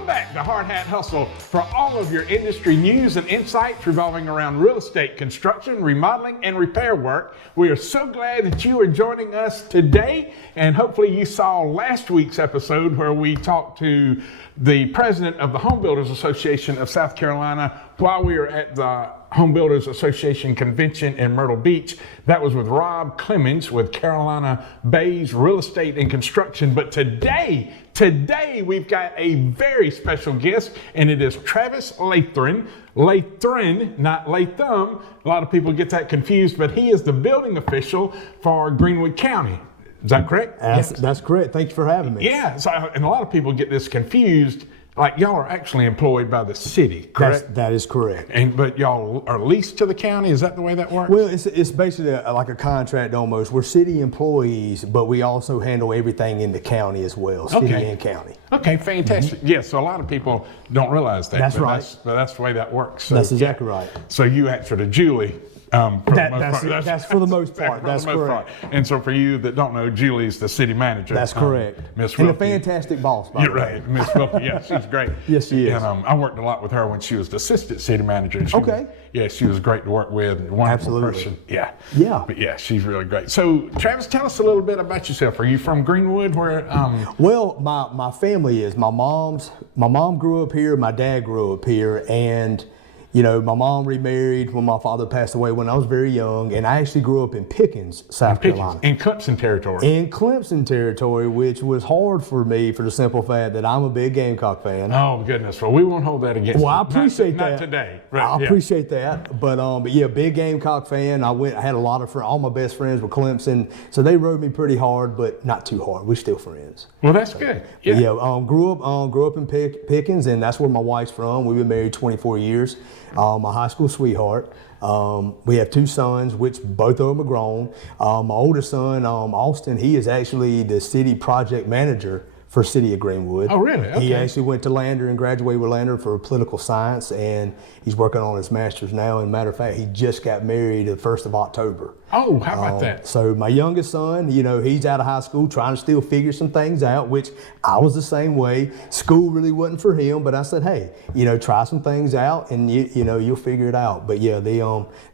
Welcome back to Hardhat Hustle for all of your industry news and insights revolving around real estate, construction, remodeling, and repair work. We are so glad that you are joining us today, and hopefully you saw last week's episode where we talked to the president of the Home Builders Association of South Carolina while we were at the Home Builders Association convention in Myrtle Beach. That was with Rob Clemens with Carolina Bays Real Estate and Construction. But today we've got a very special guest, and it is Travis Lathren. Lathren, not Latham. A lot of people get that confused, but he is the building official for Greenwood County. Is that correct? That's correct. Thank you for having me. Yeah, so, and a lot of people get this confused. Like, y'all are actually employed by the city, correct? That is correct. But y'all are leased to the county? Is that the way that works? Well, it's basically like a contract almost. We're city employees, but we also handle everything in the county as well, city and county. Okay, fantastic. Mm-hmm. Yeah, so a lot of people don't realize that. That's right. That's the way that works. So, that's exactly right. So you answer to Julie. That's for the most part. That's correct. And so for you that don't know, Julie's the city manager. That's correct. Miss And Wilkie. a fantastic boss, by the way. You're right. Miss Wilkie, yeah, she's great. Yes, she is. And I worked a lot with her when she was the assistant city manager. She was great to work with. Wonderful person. Yeah. But yeah, she's really great. So Travis, tell us a little bit about yourself. Are you from Greenwood? Well, my family is. My mom grew up here. My dad grew up here, and you know, my mom remarried when my father passed away when I was very young, and I actually grew up in Pickens, South Carolina. In Clemson territory. In Clemson territory, which was hard for me for the simple fact that I'm a big Gamecock fan. Oh, goodness. Well, we won't hold that against you. Well, I appreciate that. Not today. Right, I appreciate that. But yeah, big Gamecock fan. I had a lot of friends. All my best friends were Clemson, so they rode me pretty hard, but not too hard. We're still friends. Well, that's good. Yeah. Grew up in Pickens, and that's where my wife's from. We've been married 24 years. My high school sweetheart. We have two sons, which both of them are grown. My oldest son, Austin, he is actually the city project manager for City of Greenwood. Oh, really? Okay. He actually went to Lander and graduated with Lander for political science, and he's working on his master's now. And matter of fact, he just got married the 1st of October. Oh, how about that? So my youngest son, you know, he's out of high school trying to still figure some things out, which I was the same way. School really wasn't for him, but I said, hey, you know, try some things out, and you know, you'll figure it out. But yeah,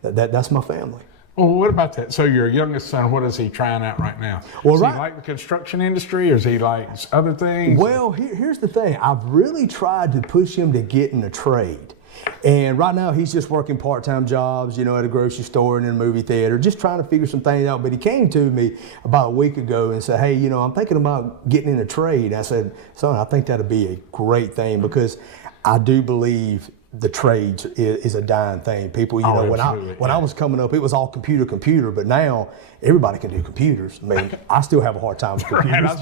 that's my family. Well, what about that? So your youngest son, what is he trying out right now? Does he like the construction industry, or is he like other things? Well, here's the thing. I've really tried to push him to get in a trade. And right now he's just working part-time jobs, you know, at a grocery store and in a movie theater, just trying to figure some things out. But he came to me about a week ago and said, hey, you know, I'm thinking about getting in a trade. I said, son, I think that'd be a great thing, because I do believe the trades is a dying thing. People, you know, when I was coming up, it was all computer, but now everybody can do computers. I mean, I still have a hard time with computers,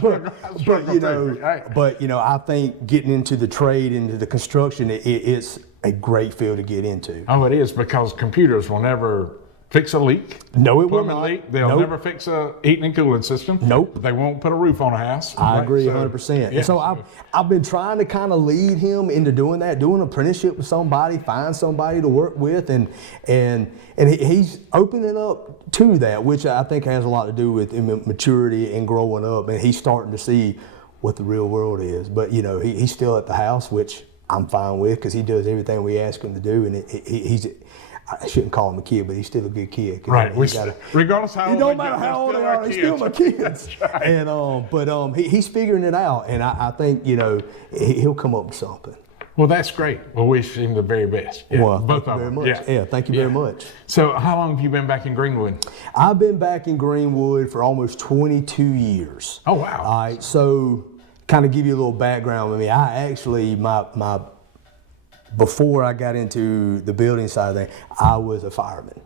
but you know, I think getting into the trade, into the construction, it's a great field to get into. Oh, it is, because computers will never fix a leak. No, it will not. Leak. They'll never fix a heating and cooling system. Nope. They won't put a roof on a house. I agree 100%. Yeah. And so I've been trying to kind of lead him into doing that, doing an apprenticeship with somebody, find somebody to work with, and he's opening up to that, which I think has a lot to do with maturity and growing up, and he's starting to see what the real world is. But you know, he's still at the house, which I'm fine with, because he does everything we ask him to do, and he's. I shouldn't call him a kid, but he's still a good kid. Right. Regardless how old it don't matter how old they are, he's still my kids. Right. And he's figuring it out, and I think, you know, he'll come up with something. Well, that's great. Well, we wish him the very best. Yeah, well, both thank you of very them. much. Yeah, thank you very much. So how long have you been back in Greenwood? I've been back in Greenwood for almost 22 years. Oh, wow. All right, so kind of give you a little background with me. I actually, before I got into the building side of things, I was a fireman.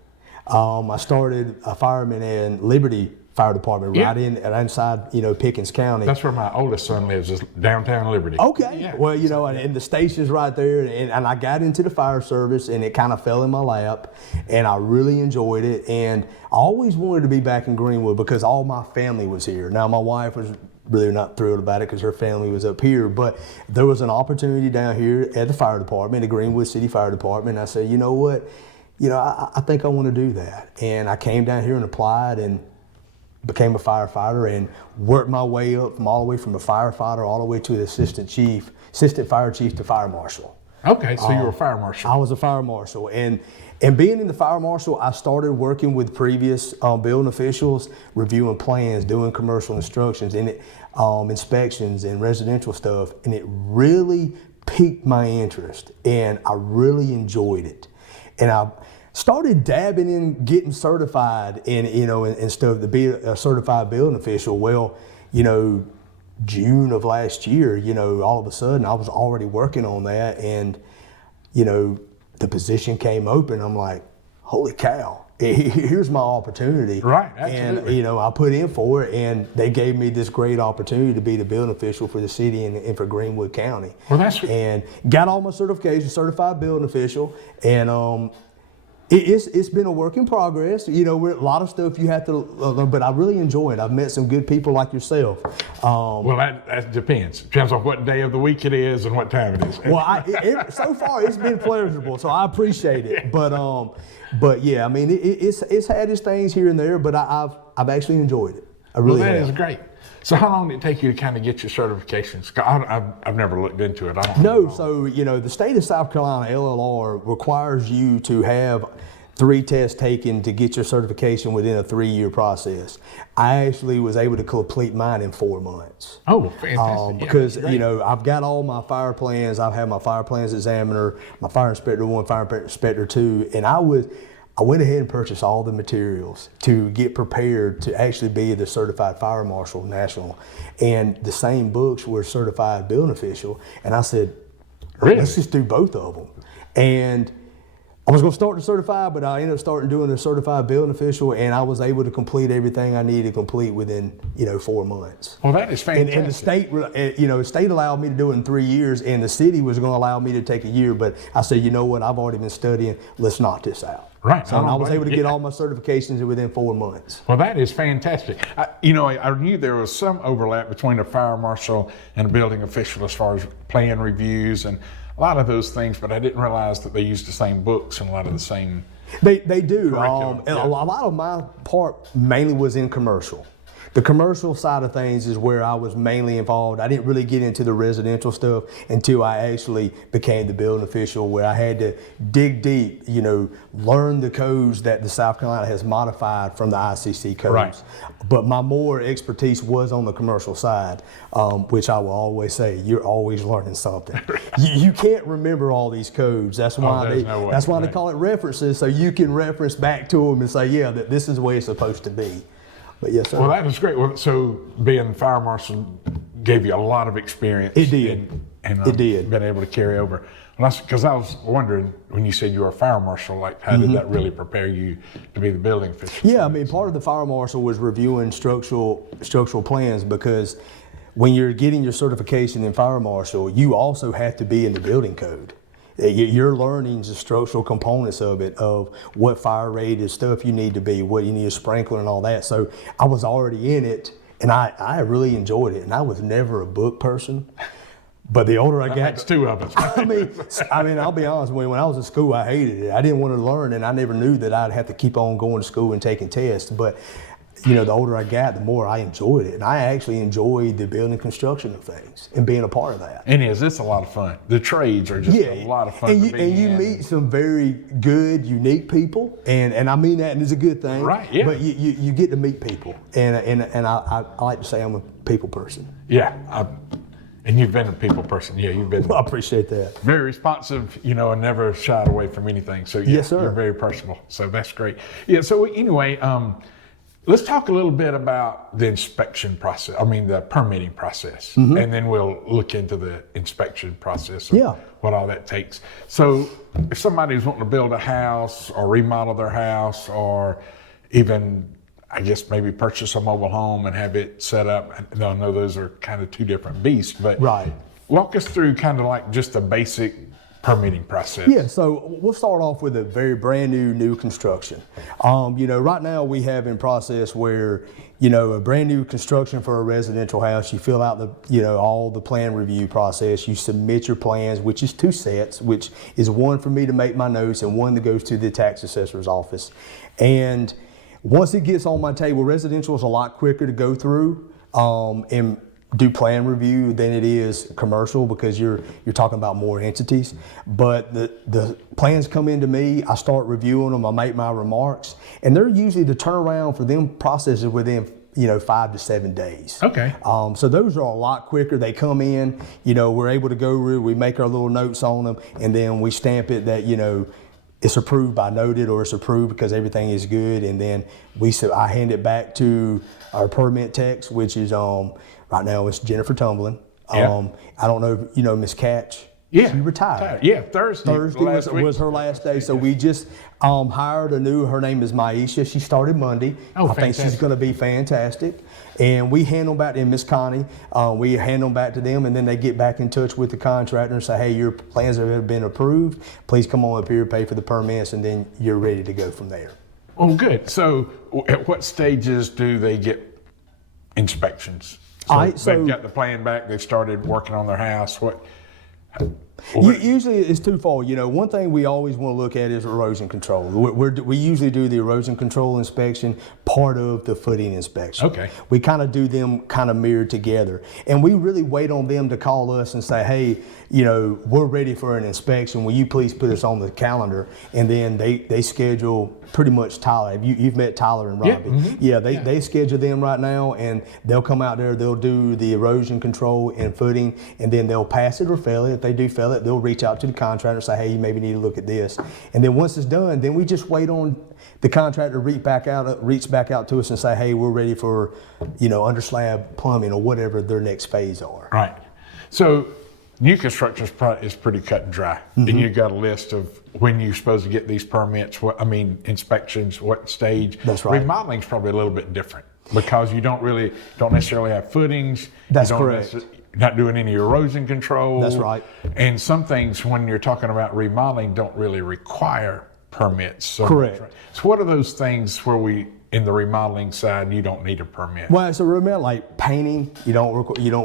I started a fireman in Liberty Fire Department, right inside, you know, Pickens County. That's where my oldest son lives, is downtown Liberty. Okay. Yeah. Well, you know, and the station's right there, and I got into the fire service, and it kind of fell in my lap, and I really enjoyed it, and I always wanted to be back in Greenwood because all my family was here. Now, my wife was really not thrilled about it because her family was up here, but there was an opportunity down here at the fire department, the Greenwood City Fire Department, and I said, you know what, you know, I think I want to do that. And I came down here and applied, and became a firefighter and worked my way up from all the way from a firefighter all the way to the assistant fire chief to fire marshal. Okay, so you were a fire marshal. I was a fire marshal, and being in the fire marshal, I started working with previous building officials, reviewing plans, doing commercial instructions, and inspections and residential stuff, and it really piqued my interest, and I really enjoyed it, and I started dabbing in getting certified and stuff to be a certified building official. Well, June of last year, all of a sudden I was already working on that, and the position came open. I'm like, holy cow, here's my opportunity. Right, absolutely. And I put in for it, and they gave me this great opportunity to be the building official for the city and for Greenwood County. Well, that's and got all my certifications, certified building official, and it's been a work in progress. We're a lot of stuff you have to learn, but I really enjoy it. I've met some good people like yourself. Well, that depends. Depends on what day of the week it is and what time it is. Well, so far it's been pleasurable, so I appreciate it. But yeah, I mean, it's had its things here and there, but I've actually enjoyed it. I really have. That is great. So how long did it take you to kind of get your certifications? I've never looked into it. I don't know. So, the state of South Carolina, LLR, requires you to have 3 tests taken to get your certification within a 3-year process. I actually was able to complete mine in 4 months. Oh, fantastic. Because, I've got all my fire plans. I've had my fire plans examiner, my fire inspector 1, fire inspector 2, and I went ahead and purchased all the materials to get prepared to actually be the certified fire marshal national. And the same books were certified building official. And I said, really? Let's just do both of them. And I was going to start the certified, but I ended up starting doing the certified building official, and I was able to complete everything I needed to complete within 4 months. Well, that is fantastic. And the state allowed me to do it in 3 years, and the city was going to allow me to take a year. But I said, you know what? I've already been studying. Let's knock this out. Right. So I was able to get all my certifications within 4 months. Well, that is fantastic. I knew there was some overlap between a fire marshal and a building official as far as plan reviews and a lot of those things, but I didn't realize that they used the same books and a lot of the same. They do. Curriculum, And a lot of my part mainly was in commercial. The commercial side of things is where I was mainly involved. I didn't really get into the residential stuff until I actually became the building official, where I had to dig deep, learn the codes that the South Carolina has modified from the ICC codes. Right. But my more expertise was on the commercial side, which I will always say, you're always learning something. You can't remember all these codes. That's why they call it references, so you can reference back to them and say, yeah, that this is the way it's supposed to be. But yes, sir. Well, that is great. Well, so being fire marshal gave you a lot of experience. It did. It did. Been able to carry over. Because I was wondering, when you said you were a fire marshal, like how did that really prepare you to be the building official? Yeah, I mean, part of the fire marshal was reviewing structural plans, because when you're getting your certification in fire marshal, you also have to be in the building code. You're learning the structural components of it, of what fire rated stuff you need to be, what you need a sprinkler and all that. So I was already in it, and I really enjoyed it. And I was never a book person, but the older I got, that's 2 of us. I mean, I'll be honest. When I was in school, I hated it. I didn't want to learn, and I never knew that I'd have to keep on going to school and taking tests. But the older I got, the more I enjoyed it. And I actually enjoyed the building construction of things and being a part of that. It's a lot of fun. The trades are just a lot of fun. And you meet some very good, unique people. And I mean that as a good thing. Right, yeah. But you get to meet people. And I like to say I'm a people person. Yeah. And you've been a people person. Yeah, you've been. Well, I appreciate that. Very responsive, and never shied away from anything. So yes, sir. You're very personable. So that's great. Yeah, so anyway, let's talk a little bit about the inspection process. The permitting process, and then we'll look into the inspection process. What all that takes. So, if somebody's wanting to build a house or remodel their house, or even, I guess, maybe purchase a mobile home and have it set up. I know those are kind of 2 different beasts, but right. Walk us through kind of like just the basic permitting process. Yeah, so we'll start off with a very brand new construction. Right now we have in process where, a brand new construction for a residential house, you fill out all the plan review process, you submit your plans, which is 2 sets, which is one for me to make my notes and one that goes to the tax assessor's office. And once it gets on my table, residential is a lot quicker to go through and do plan review than it is commercial, because you're talking about more entities. But the plans come into me, I start reviewing them, I make my remarks, and they're usually the turnaround for them processes within 5 to 7 days. Okay. So those are a lot quicker. They come in, we're able to go through, we make our little notes on them, and then we stamp it that, it's approved by noted, or it's approved because everything is good. And then I hand it back to our permit techs, which is, right now it's Jennifer Tumblin. Yeah. I don't know if you know Miss Catch. Yeah. She retired. Yeah, Thursday was her last day. So we just hired her name is Maisha. She started Monday. Oh, I think she's going to be fantastic. And we hand them back to Miss Connie. We hand them back to them, and then they get back in touch with the contractor and say, hey, your plans have been approved. Please come on up here, pay for the permits, and then you're ready to go from there. Oh, good. So at what stages do they get inspections? So they've got the plan back, they've started working on their house. Usually it's twofold. One thing we always want to look at is erosion control. We usually do the erosion control inspection part of the footing inspection. Okay. We kind of do them kind of mirrored together. And we really wait on them to call us and say, hey, we're ready for an inspection. Will you please put us on the calendar? And then they schedule pretty much Tyler. You've met Tyler and Robbie. Yeah, mm-hmm. Yeah, they schedule them right now, and they'll come out there, they'll do the erosion control and footing, and then they'll pass it or fail it. If they do fail it, they'll reach out to the contractor and say, hey, you maybe need to look at this. And then once it's done, then we just wait on the contractor to reach back out to us and say, hey, we're ready for, under slab plumbing or whatever their next phase are. Right. So new construction is pretty cut and dry. Mm-hmm. And you've got a list of when you're supposed to get these permits, inspections, what stage. That's right. Remodeling's probably a little bit different because you don't necessarily have footings. That's correct. Not doing any erosion control. That's right. And some things, when you're talking about remodeling, don't really require permits. So correct. So what are those things where in the remodeling side, you don't need a permit? Well, so remember, like painting, you don't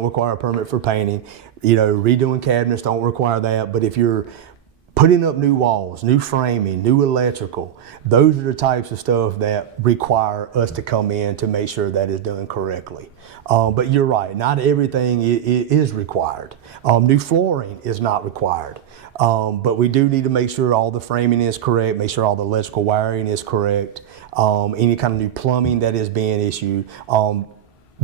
require a permit for painting. Redoing cabinets don't require that. But if you're putting up new walls, new framing, new electrical, those are the types of stuff that require us to come in to make sure that is done correctly. But you're right, not everything is required. New flooring is not required. But we do need to make sure all the framing is correct, make sure all the electrical wiring is correct, any kind of new plumbing that is being issued,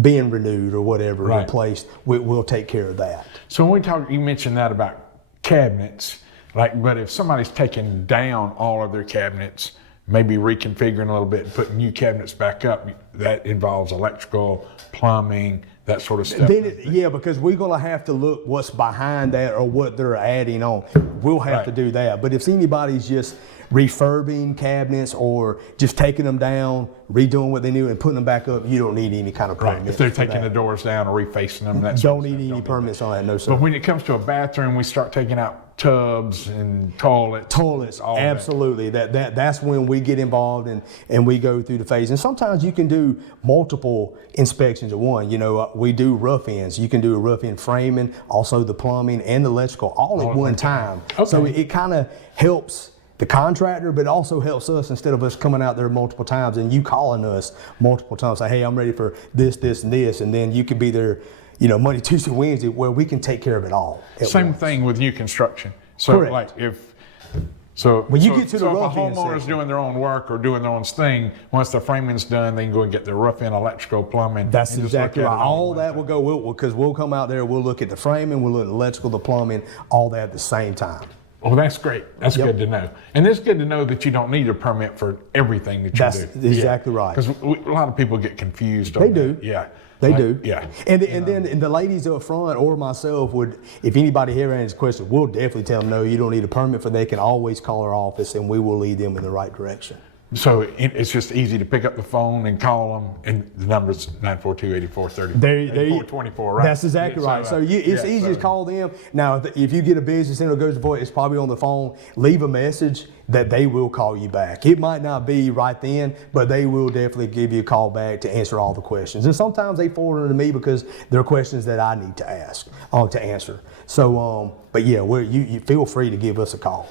being renewed or whatever, right, replaced, we'll take care of that. So when you mentioned that about cabinets, but if somebody's taking down all of their cabinets, maybe reconfiguring a little bit and putting new cabinets back up, that involves electrical, plumbing, that sort of stuff. Because we're going to have to look what's behind that or what they're adding on. We'll have to do that. But if anybody's just refurbing cabinets or just taking them down, redoing what they knew and putting them back up, you don't need any kind of permit. If they're taking the doors down or refacing them, that's don't need any permits on that, no sir. But when it comes to a bathroom, we start taking out tubs and toilets, all absolutely. That's when we get involved and we go through the phase. And sometimes you can do multiple inspections at one. We do rough ends. You can do a rough end framing, also the plumbing and the electrical all at one time. Okay. So it kind of helps the contractor, but also helps us instead of us coming out there multiple times and you calling us multiple times, say, hey, I'm ready for this, this, and this, and then you could be there, Monday, Tuesday, Wednesday, where we can take care of it all. Same thing with new construction. So correct. When you get to the rough end, if a homeowner's doing their own work or doing their own thing, once the framing's done, they can go and get their rough end electrical, plumbing. That's exactly right. All that will go, because we'll come out there, we'll look at the framing, we'll look at the electrical, the plumbing, all that at the same time. Oh, that's great. That's good to know. And it's good to know that you don't need a permit for everything that you do. That's exactly right. Because a lot of people get confused. They do. Yeah. They do. Yeah. And then the ladies up front or myself would, if anybody here has a question, we'll definitely tell them, no, you don't need a permit for that. They can always call our office and we will lead them in the right direction. So it's just easy to pick up the phone and call them, and the number's 942-8430. 8424, right? That's exactly right. So it's easy to call them. Now, if you get a business and it goes to voice, it's probably on the phone. Leave a message that they will call you back. It might not be right then, but they will definitely give you a call back to answer all the questions. And sometimes they forward them to me because they're questions that I need to answer. So, but yeah, you feel free to give us a call.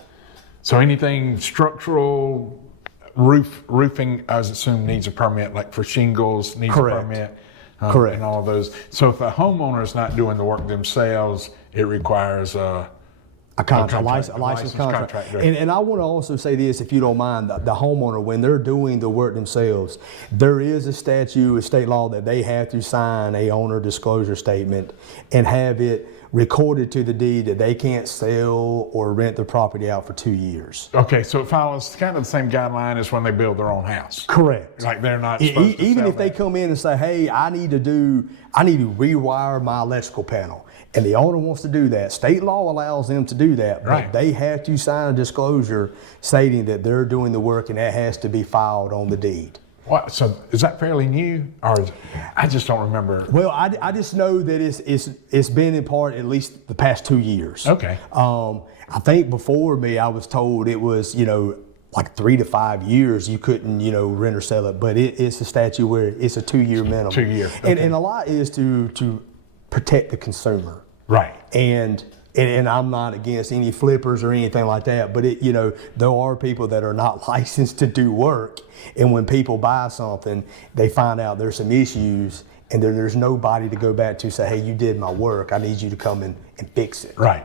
So anything structural, roofing, I assume, needs a permit, like for shingles needs Correct. a permit. Correct. And all of those. So if a homeowner is not doing the work themselves, it requires a licensed contractor. And I want to also say this, if you don't mind, the homeowner, when they're doing the work themselves, there is a state law that they have to sign a owner disclosure statement and have it recorded to the deed that they can't sell or rent the property out for 2 years. Okay, so it follows kind of the same guideline as when they build their own house. Correct. Like they're not supposed to even sell if they that. come in and say, hey, I need to rewire my electrical panel, and the owner wants to do that, state law allows them to do that, but Right. they have to sign a disclosure stating that they're doing the work, and that has to be filed on the deed. What? So is that fairly new, or I just don't remember? Well, I just know that it's been in part at least the past 2 years. Okay. I think before me, I was told it was, like 3 to 5 years you couldn't, rent or sell it, but it's a statute where it's a 2-year minimum. 2 year. And Okay. a lot is to protect the consumer. Right. And I'm not against any flippers or anything like that, but there are people that are not licensed to do work, and when people buy something, they find out there's some issues, and there's nobody to go back to say, hey, you did my work, I need you to come and fix it. Right.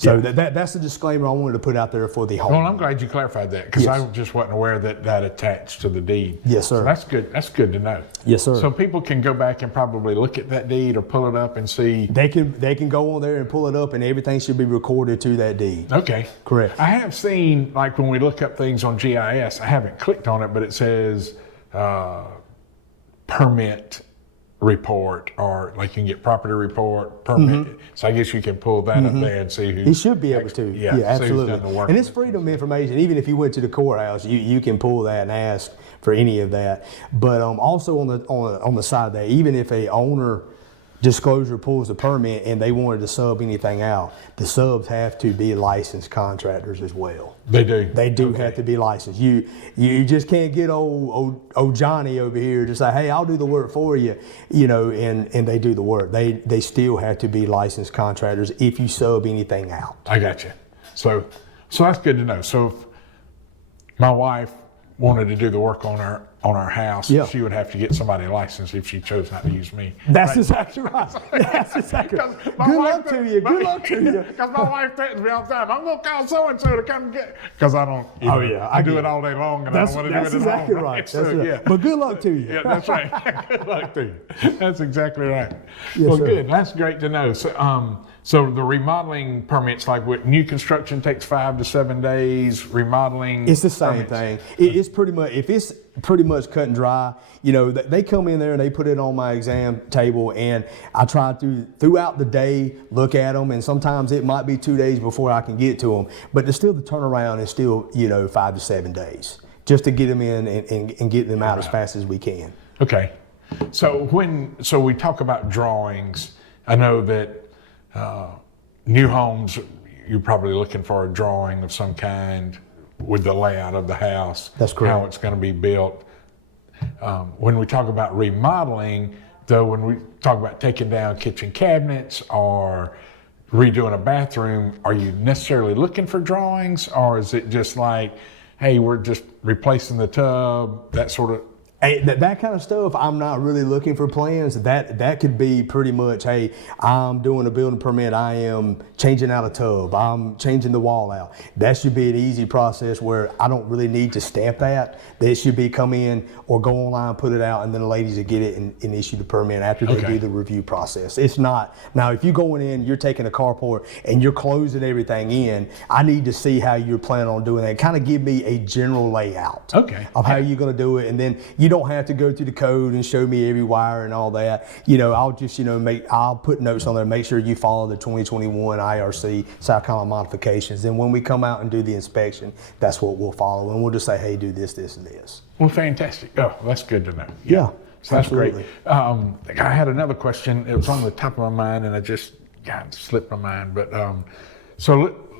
So Yeah. that's the disclaimer I wanted to put out there for the home. Well, I'm glad you clarified that, because Yes. I just wasn't aware that attached to the deed. Yes, sir. So that's good. That's good to know. Yes, sir. So people can go back and probably look at that deed or pull it up and see. They can go on there and pull it up, and everything should be recorded to that deed. Okay. Correct. I have seen, like when we look up things on GIS, I haven't clicked on it, but it says permit report, or like you can get property report, permit. So I guess you can pull that up there and see who. He should be able to. Yeah, Yeah, see who's absolutely. done the work And it's with freedom of information. Even if you went to the courthouse, you can pull that and ask for any of that. But also on the side of that, even if a owner disclosure pulls a permit and they wanted to sub anything out, the subs have to be licensed contractors as well. They do. They do have to be licensed. You just can't get old Johnny over here to say, hey, I'll do the work for you, and they do the work. They still have to be licensed contractors if you sub anything out. I got you. So that's good to know. So if my wife wanted to do the work on our house, Yeah. she would have to get somebody licensed if she chose not to use me. That's exactly right. That's exactly right. Good luck to you. Good luck to you. Because my wife threatens me all the time. I'm going to call so-and-so to come get. Because I don't. Oh, yeah, I I do get it all day long, and That's I don't want to do it at exactly home. right. So, That's right. yeah. But good luck to you. Yeah, that's right. Good luck to you. That's exactly right. Yes, Well, sir. good. That's great to know. So the remodeling permits, like with new construction, takes 5 to 7 days. Remodeling, It's the same permits. thing. It's pretty much, if it's pretty much cut and dry, they come in there and they put it on my exam table, and I try to, throughout the day, look at them, and sometimes it might be 2 days before I can get to them, but the turnaround is still, 5 to 7 days, just to get them in and get them out as fast as we can. Okay. So we talk about drawings, I know that new homes, you're probably looking for a drawing of some kind with the layout of the house. That's correct. How it's going to be built. When we talk about remodeling, though, when we talk about taking down kitchen cabinets or redoing a bathroom, are you necessarily looking for drawings, or is it just like, hey, we're just replacing the tub, that sort of? Hey, that kind of stuff, I'm not really looking for plans. That could be pretty much, hey, I'm doing a building permit, I am changing out a tub, I'm changing the wall out. That should be an easy process where I don't really need to stamp that. That should be come in or go online, put it out, and then the ladies will get it and issue the permit after they do the review process. It's not, now if you're going in, you're taking a carport and you're closing everything in, I need to see how you're planning on doing that. Kind of give me a general layout of how you're going to do it, and then you don't have to go through the code and show me every wire and all that. I'll just, I'll put notes on there, make sure you follow the 2021 IRC South Carolina modifications. And when we come out and do the inspection, that's what we'll follow. And we'll just say, hey, do this, this, and this. Well, fantastic. Oh, that's good to know. Yeah, So that's absolutely. great. I had another question. It was on the top of my mind, and it slipped my mind. But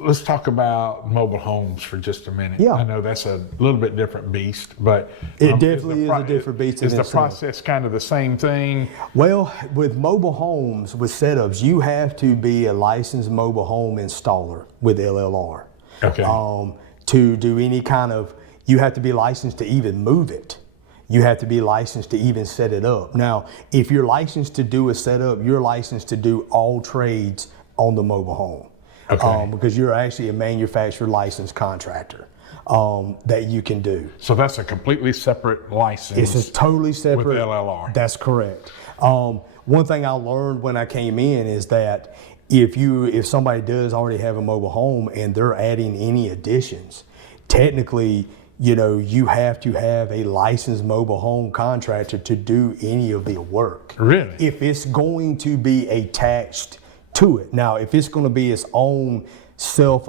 let's talk about mobile homes for just a minute. Yeah. I know that's a little bit different beast, but It definitely is a different beast in Is the itself. process kind of the same thing? Well, with mobile homes, with setups, you have to be a licensed mobile home installer with LLR. Okay. To do any kind of, you have to be licensed to even move it. You have to be licensed to even set it up. Now, if you're licensed to do a setup, you're licensed to do all trades on the mobile home. Okay. Because you're actually a manufacturer licensed contractor that you can do. So that's a completely separate license. It's a totally separate. With LLR. That's correct. One thing I learned when I came in is that if somebody does already have a mobile home and they're adding any additions, technically, you have to have a licensed mobile home contractor to do any of the work. Really? If it's going to be attached to it. Now, if it's going to be its own self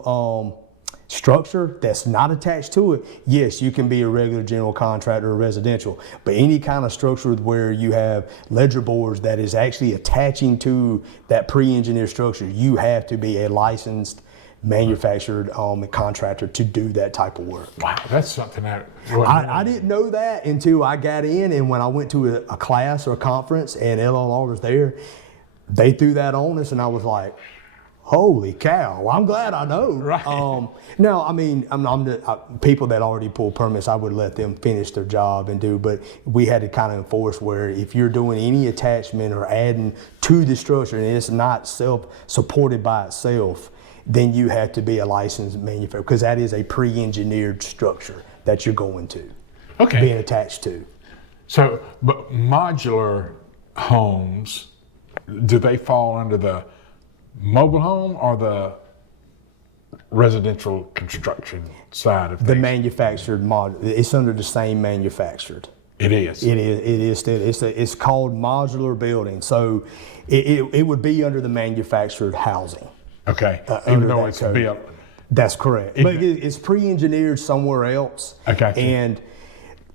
structure that's not attached to it, yes, you can be a regular general contractor or residential. But any kind of structure where you have ledger boards that is actually attaching to that pre-engineered structure, you have to be a licensed manufactured contractor to do that type of work. Wow, that's something I didn't know that until I got in, and when I went to a class or a conference and LLR was there, they threw that on us, and I was like, holy cow, I'm glad I know. Right. Now, I mean, people that already pull permits, I would let them finish their job and do, but we had to kind of enforce where if you're doing any attachment or adding to the structure and it's not self-supported by itself, then you have to be a licensed manufacturer, because that is a pre-engineered structure that you're going to, being attached to. So, but modular homes, do they fall under the mobile home or the residential construction side of things? The manufactured model, it's under the same manufactured. It is. It is still. It's called modular building, so it would be under the manufactured housing. Okay. Even though it's code. built. That's correct. But it's pre-engineered somewhere else. Okay. And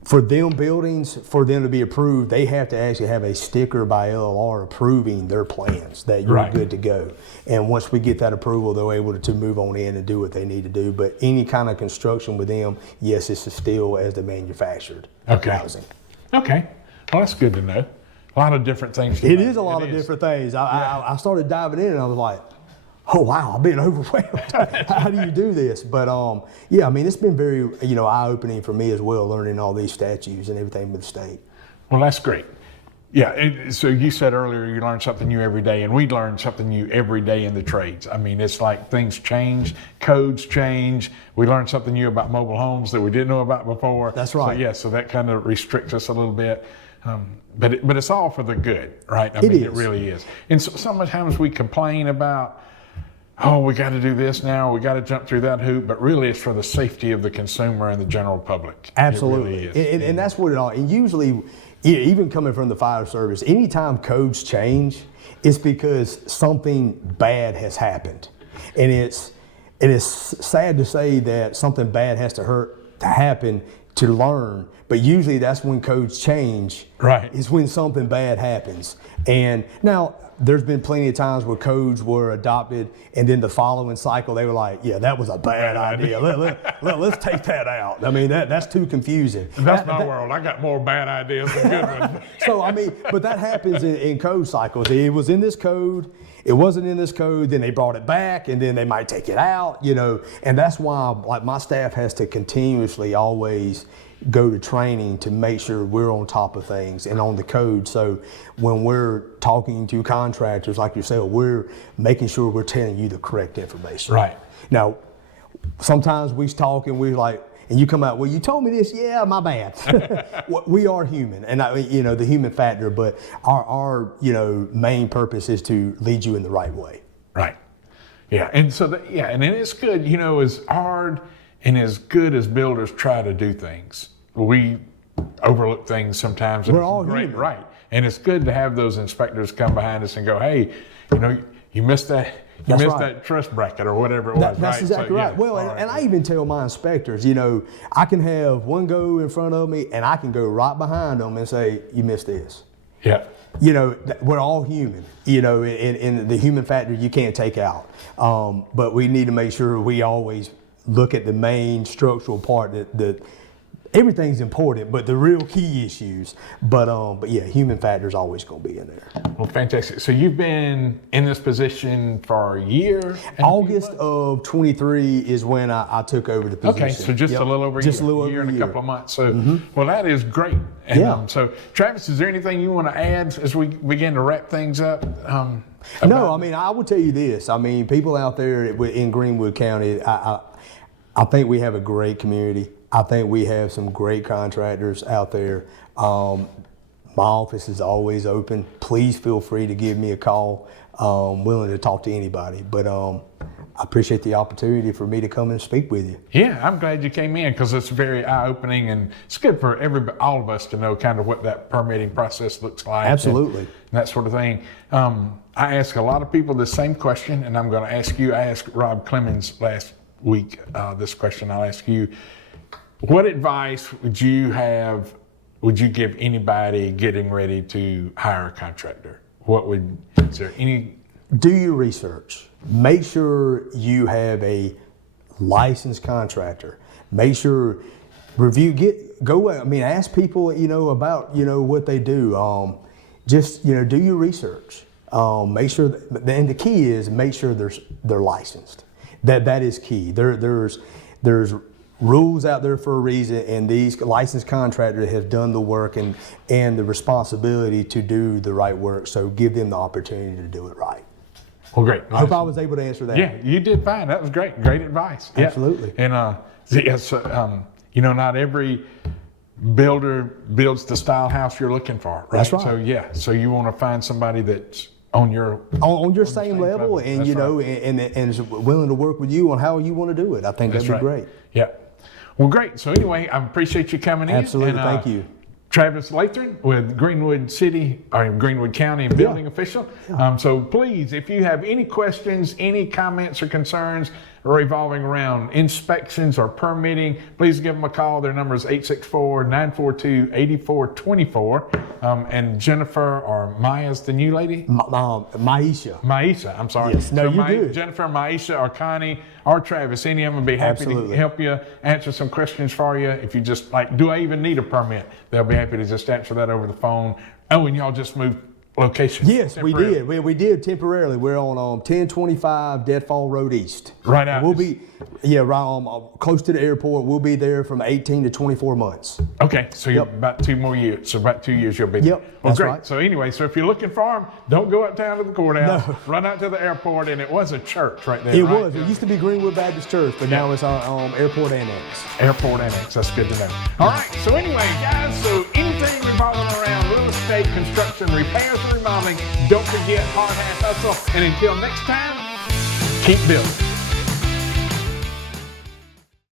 for them buildings, for them to be approved, they have to actually have a sticker by LLR approving their plans that you're good to go. And once we get that approval, they're able to move on in and do what they need to do. But any kind of construction with them, yes, it's still as the manufactured housing. Okay. Well, that's good to know. A lot of different things. It is a lot of different things. I started diving in and I was like, oh wow, I'm being overwhelmed. How do you do this? But yeah, I mean, it's been very eye-opening for me as well, learning all these statutes and everything with the state. Well, that's great. Yeah, so you said earlier you learn something new every day, and we learn something new every day in the trades. I mean, it's like things change, codes change. We learn something new about mobile homes that we didn't know about before. That's right. So yeah, so that kind of restricts us a little bit. But it's all for the good, right? I mean, it really is. And so sometimes we complain about, oh, we got to do this now, we got to jump through that hoop, but really it's for the safety of the consumer and the general public. Absolutely. It really is. And that's what it all, and usually, even coming from the fire service, anytime codes change, it's because something bad has happened. And it is sad to say that something bad has to happen to learn, but usually that's when codes change. Right. Is when something bad happens. And now, there's been plenty of times where codes were adopted and then the following cycle they were like, yeah, that was a bad idea. Let's take that out. I mean, that's too confusing. That's my world. I got more bad ideas than good ones. So, I mean, but that happens in code cycles. It was in this code, it wasn't in this code, then they brought it back and then they might take it out, and that's why like my staff has to continuously always go to training to make sure we're on top of things and on the code. So when we're talking to contractors like yourself, we're making sure we're telling you the correct information. Right. Now, sometimes we talk and we're like, and you come out, well, you told me this, yeah, my bad. We are human, and the human factor, but our main purpose is to lead you in the right way. Right. Yeah, and so and then it's good, as hard and as good as builders try to do things, we overlook things sometimes. We're all human. Right. And it's good to have those inspectors come behind us and go, hey, you missed that. You missed that truss bracket or whatever it was. That's exactly right. Well, and I even tell my inspectors, I can have one go in front of me and I can go right behind them and say, you missed this. Yeah. We're all human, and the human factor you can't take out. But we need to make sure we always look at the main structural part that everything's important, but the real key issues. But yeah, human factor is always going to be in there. Well, fantastic. So you've been in this position for a year? and a few August months? of 23 is when I took over the position. Okay, so just Yep. a little over a Just year. a little year over and a a couple of months. So, well, that is great. And, Yeah. So, Travis, is there anything you want to add as we begin to wrap things up? No, I mean, I will tell you this. I mean, people out there in Greenwood County, I think we have a great community. I think we have some great contractors out there. My office is always open. Please feel free to give me a call. Willing to talk to anybody. But I appreciate the opportunity for me to come and speak with you. Yeah, I'm glad you came in because it's very eye-opening, and it's good for all of us to know kind of what that permitting process looks like. Absolutely. And that sort of thing. I ask a lot of people the same question, and I'm going to ask you. I asked Rob Clemens last week this question. I'll ask you. What advice would you give anybody getting ready to hire a contractor? Is there any? Do your research. Make sure you have a licensed contractor. Make sure ask people, about, what they do. Just, do your research. Make sure, and the key is make sure they're licensed. That is key. There's rules out there for a reason, and these licensed contractors have done the work and the responsibility to do the right work. So give them the opportunity to do it right. Well, great. I hope I was able to answer that. Yeah, you did fine. That was great. Great advice. Yeah. Absolutely. And yes, not every builder builds the style house you're looking for. Right? That's right. So yeah, so you want to find somebody that's on your same level, and That's right. and is willing to work with you on how you want to do it. I think that'd be great. Yeah. Well, great. So anyway, I appreciate you coming in. Absolutely. And, Thank you. Travis Lathren with Greenwood County building official. So please, if you have any questions, any comments or concerns revolving around inspections or permitting, please give them a call. Their number is 864-942-8424. And Jennifer or Maya's the new lady? Maisha, I'm sorry. Yes. No, so you're good. Jennifer, Maisha, or Connie, or Travis, any of them would be happy to help you, answer some questions for you. If you just do I even need a permit? They'll be happy to just answer that over the phone. Oh, and y'all just moved location. Yes, we did. We did temporarily. We're on 1025 Deadfall Road East. Right out. We'll be, right close to the airport. We'll be there from 18 to 24 months. Okay, so you're about 2 more years. So about 2 years you'll be there. Yep, Well, that's great. right. So anyway, so if you're looking for them, don't go uptown to the courthouse. No. Run out to the airport, and it was a church right there. It was. It used to be Greenwood Baptist Church, but now it's our airport annex. Airport annex. That's good to know. All right. So anyway, guys. So anything revolving around real estate, construction, repairs, and remodeling. Don't forget Hardhat Hustle. And until next time, keep building.